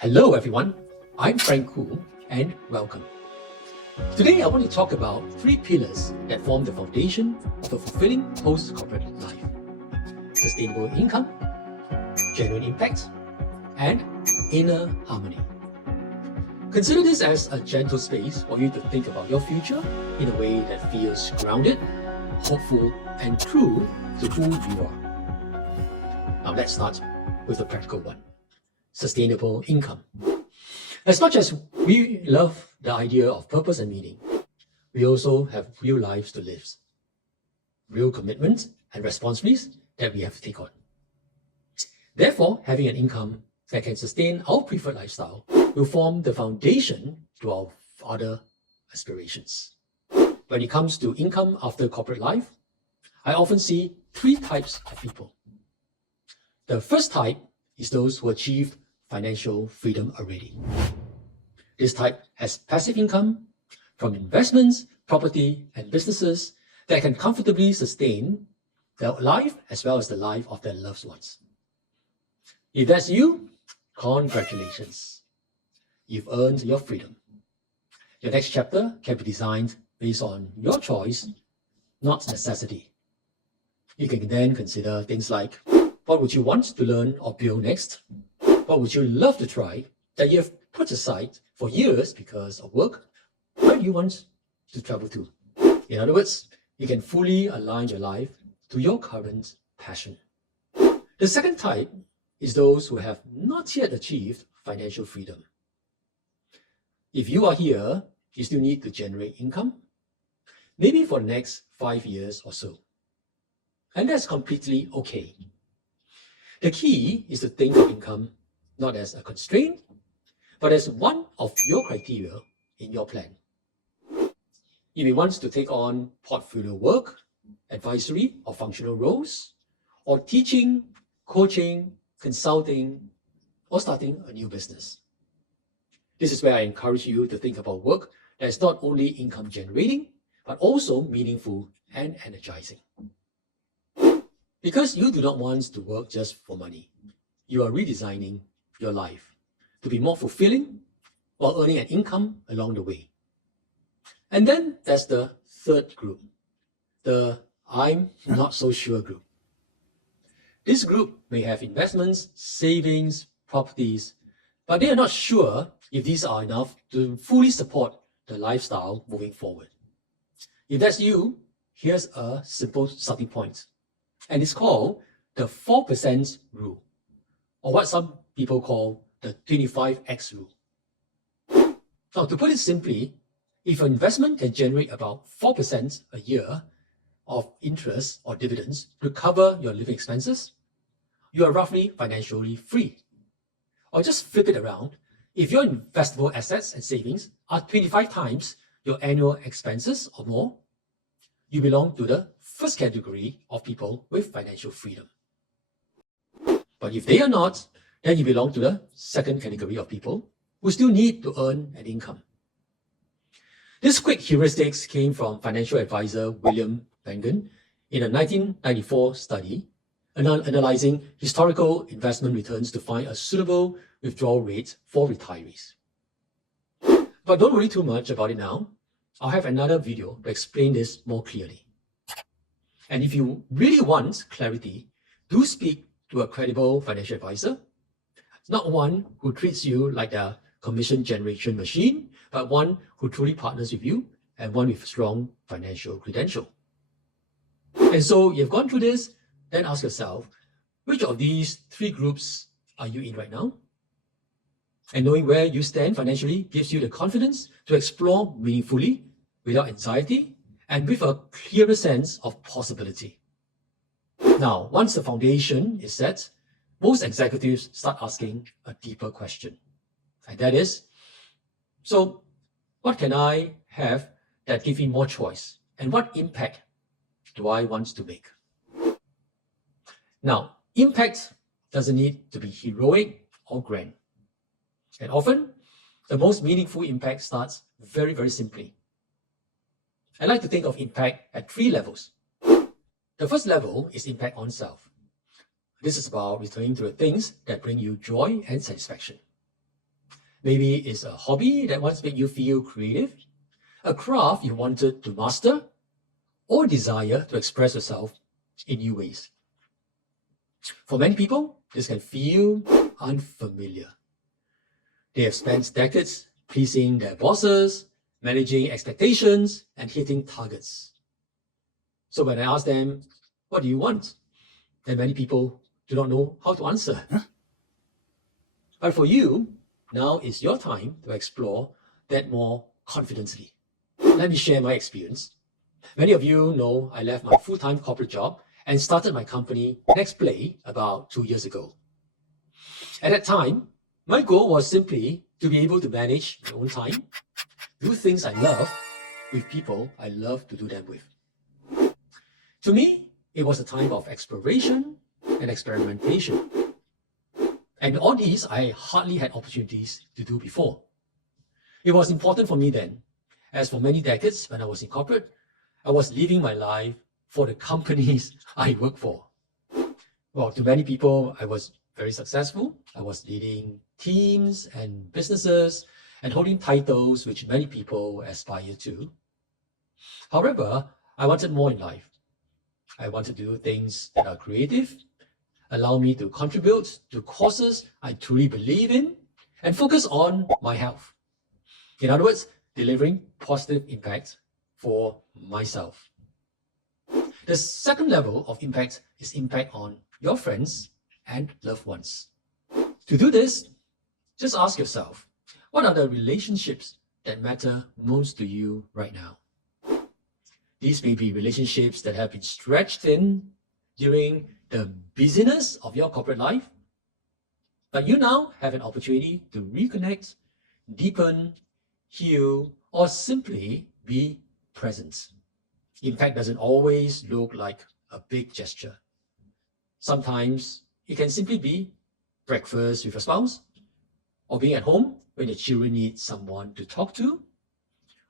Hello everyone, I'm Frank Koo and welcome. Today I want to talk about three pillars that form the foundation of a fulfilling post-corporate life: sustainable income, genuine impact, and inner harmony. Consider this as a gentle space for you to think about your future in a way that feels grounded, hopeful, and true to who you are. Now let's start with a practical one: sustainable income. As much as we love the idea of purpose and meaning, we also have real lives to live, real commitments and responsibilities that we have to take on. Therefore, having an income that can sustain our preferred lifestyle will form the foundation to our other aspirations. When it comes to income after corporate life, I often see three types of people. The first type is those who achieved financial freedom already. This type has passive income from investments, property, and businesses that can comfortably sustain their life as well as the life of their loved ones. If that's you, congratulations. You've earned your freedom. Your next chapter can be designed based on your choice, not necessity. You can then consider things like, what would you want to learn or build next? What would you love to try that you have put aside for years because of work? Where do you want to travel to? In other words, you can fully align your life to your current passion. The second type is those who have not yet achieved financial freedom. If you are here, you still need to generate income, maybe for the next 5 years or so. And that's completely okay. The key is to think of income not as a constraint, but as one of your criteria in your plan. You may want to take on portfolio work, advisory or functional roles, or teaching, coaching, consulting, or starting a new business. This is where I encourage you to think about work that is not only income generating, but also meaningful and energizing. Because you do not want to work just for money, you are redesigning your life to be more fulfilling while earning an income along the way. And then there's the third group, the I'm not so sure group. This group may have investments, savings, properties, but they are not sure if these are enough to fully support the lifestyle moving forward. If that's you, here's a simple starting point. And it's called the 4% rule, or what some people call the 25x rule. Now, to put it simply, if an investment can generate about 4% a year of interest or dividends to cover your living expenses, you are roughly financially free. Or just flip it around, if your investable assets and savings are 25 times your annual expenses or more, you belong to the first category of people with financial freedom. But if they are not, then you belong to the second category of people who still need to earn an income. This quick heuristics came from financial advisor William Bengen in a 1994 study analyzing historical investment returns to find a suitable withdrawal rate for retirees. But don't worry too much about it now. I'll have another video to explain this more clearly. And if you really want clarity, do speak to a credible financial advisor, not one who treats you like a commission generation machine, but one who truly partners with you and one with strong financial credential. And so you've gone through this, then ask yourself, which of these three groups are you in right now? And knowing where you stand financially gives you the confidence to explore meaningfully, without anxiety, and with a clearer sense of possibility. Now, once the foundation is set, most executives start asking a deeper question. And that is, so what can I have that gives me more choice? And what impact do I want to make? Now, impact doesn't need to be heroic or grand. And often, the most meaningful impact starts very, very simply. I like to think of impact at 3 levels. The first level is impact on self. This is about returning to the things that bring you joy and satisfaction. Maybe it's a hobby that once made you feel creative, a craft you wanted to master, or desire to express yourself in new ways. For many people, this can feel unfamiliar. They have spent decades pleasing their bosses, managing expectations, and hitting targets. So when I ask them, what do you want? Then many people do not know how to answer. But for you, now is your time to explore that more confidently. Let me share my experience. Many of you know I left my full-time corporate job and started my company, Nextplay, about 2 years ago. At that time, my goal was simply to be able to manage my own time, do things I love with people I love to do them with. To me, it was a time of exploration and experimentation. And all these I hardly had opportunities to do before. It was important for me then, as for many decades when I was in corporate, I was living my life for the companies I work for. Well, to many people, I was very successful. I was leading teams and businesses and holding titles which many people aspire to. However, I wanted more in life. I wanted to do things that are creative, allow me to contribute to causes I truly believe in, and focus on my health. In other words, delivering positive impact for myself. The second level of impact is impact on your friends and loved ones. To do this, just ask yourself, what are the relationships that matter most to you right now? These may be relationships that have been stretched thin during the busyness of your corporate life, but you now have an opportunity to reconnect, deepen, heal, or simply be present. Impact doesn't always look like a big gesture. Sometimes it can simply be breakfast with your spouse, or being at home when your children need someone to talk to,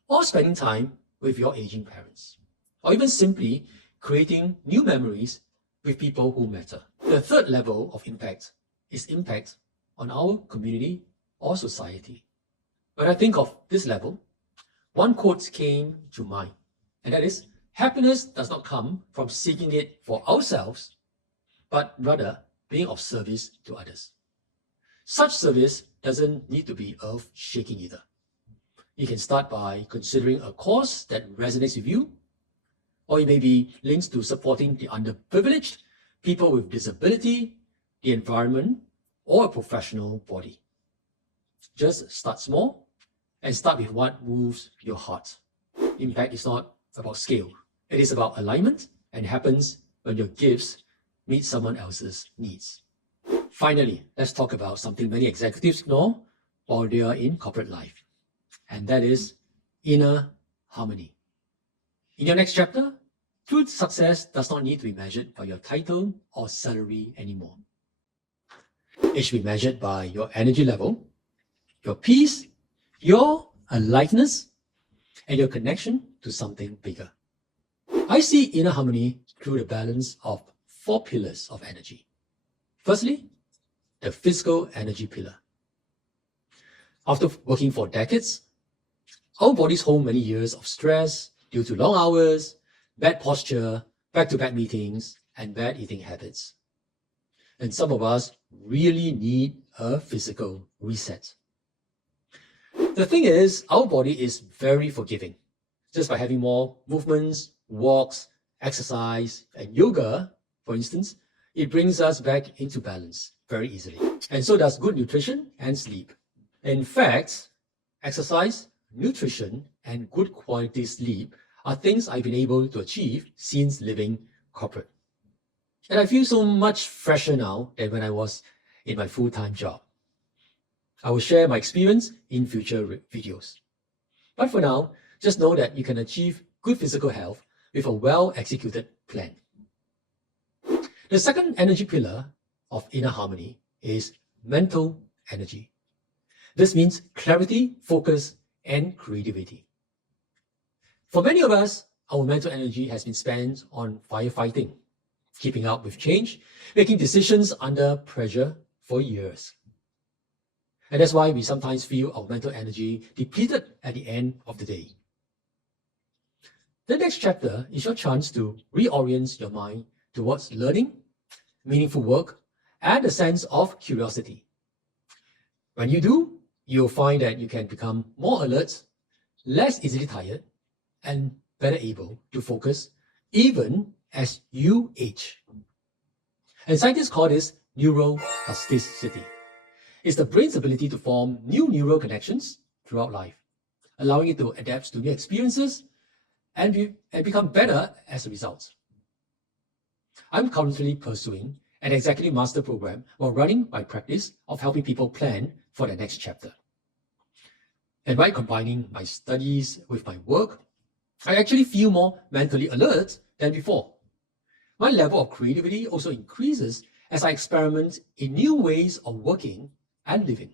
or spending time with your aging parents, or even simply creating new memories with people who matter. The third level of impact is impact on our community or society. When I think of this level, one quote came to mind, and that is, happiness does not come from seeking it for ourselves, but rather being of service to others. Such service doesn't need to be earth-shaking either. You can start by considering a cause that resonates with you, or it may be linked to supporting the underprivileged, people with disability, the environment, or a professional body. Just start small and start with what moves your heart. Impact is not about scale. It is about alignment and happens when your gifts meet someone else's needs. Finally, let's talk about something many executives ignore while they are in corporate life, and that is inner harmony. In your next chapter, true success does not need to be measured by your title or salary anymore. It should be measured by your energy level, your peace, your aliveness, and your connection to something bigger. I see inner harmony through the balance of 4 pillars of energy. Firstly, the physical energy pillar. After working for decades, our bodies hold many years of stress due to long hours, bad posture, back-to-back meetings, and bad eating habits. And some of us really need a physical reset. The thing is, our body is very forgiving. Just by having more movements, walks, exercise, and yoga, for instance, it brings us back into balance very easily. And so does good nutrition and sleep. In fact, exercise, nutrition, and good quality sleep are things I've been able to achieve since living corporate. And I feel so much fresher now than when I was in my full-time job. I will share my experience in future videos. But for now, just know that you can achieve good physical health with a well-executed plan. The second energy pillar of inner harmony is mental energy. This means clarity, focus, and creativity. For many of us, our mental energy has been spent on firefighting, keeping up with change, making decisions under pressure for years. And that's why we sometimes feel our mental energy depleted at the end of the day. The next chapter is your chance to reorient your mind towards learning, meaningful work, and a sense of curiosity. When you do, you'll find that you can become more alert, less easily tired, and better able to focus even as you age. And scientists call this neuroplasticity. It's the brain's ability to form new neural connections throughout life, allowing it to adapt to new experiences and become better as a result. I'm currently pursuing an executive master program while running my practice of helping people plan for their next chapter. And by combining my studies with my work, I actually feel more mentally alert than before. My level of creativity also increases as I experiment in new ways of working and living.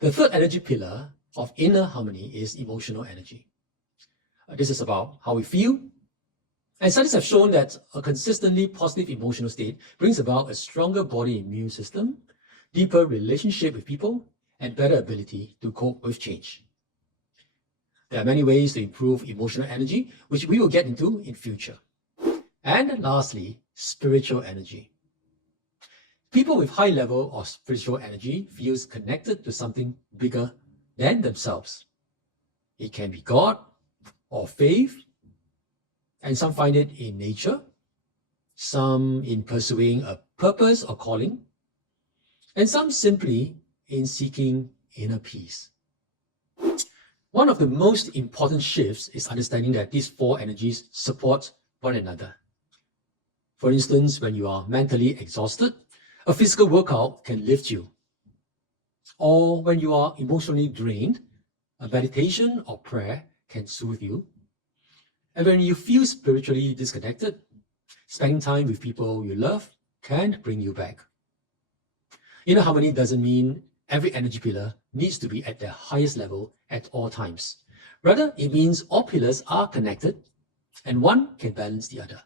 The third energy pillar of inner harmony is emotional energy. This is about how we feel. And studies have shown that a consistently positive emotional state brings about a stronger body immune system, deeper relationship with people, and better ability to cope with change. There are many ways to improve emotional energy, which we will get into in future. And lastly, spiritual energy. People with high level of spiritual energy feels connected to something bigger than themselves. It can be God or faith, and some find it in nature, some in pursuing a purpose or calling, and some simply in seeking inner peace. One of the most important shifts is understanding that these four energies support one another. For instance, when you are mentally exhausted, a physical workout can lift you. Or when you are emotionally drained, a meditation or prayer can soothe you. And when you feel spiritually disconnected, spending time with people you love can bring you back. Inner harmony doesn't mean every energy pillar needs to be at their highest level at all times. Rather, it means all pillars are connected and one can balance the other.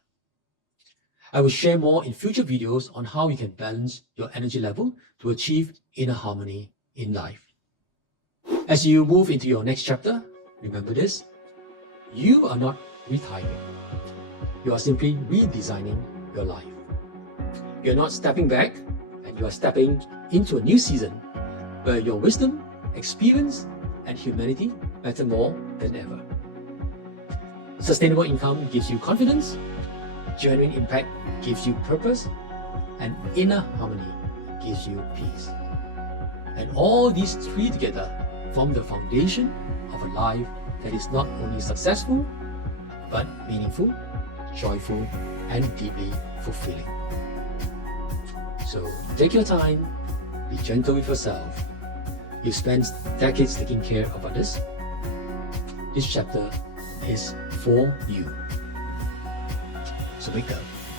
I will share more in future videos on how you can balance your energy level to achieve inner harmony in life. As you move into your next chapter, remember this: you are not retiring. You are simply redesigning your life. You're not stepping back, and you are stepping into a new season where your wisdom, experience, and humanity matter more than ever. Sustainable income gives you confidence, genuine impact gives you purpose, and inner harmony gives you peace. And all these three together form the foundation of a life that is not only successful, but meaningful, joyful, and deeply fulfilling. So take your time, be gentle with yourself. You've spent decades taking care of others. This chapter is for you. So make the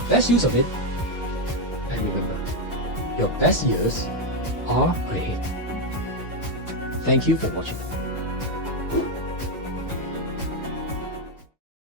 best use of it, and remember, your best years are ahead. Thank you for watching.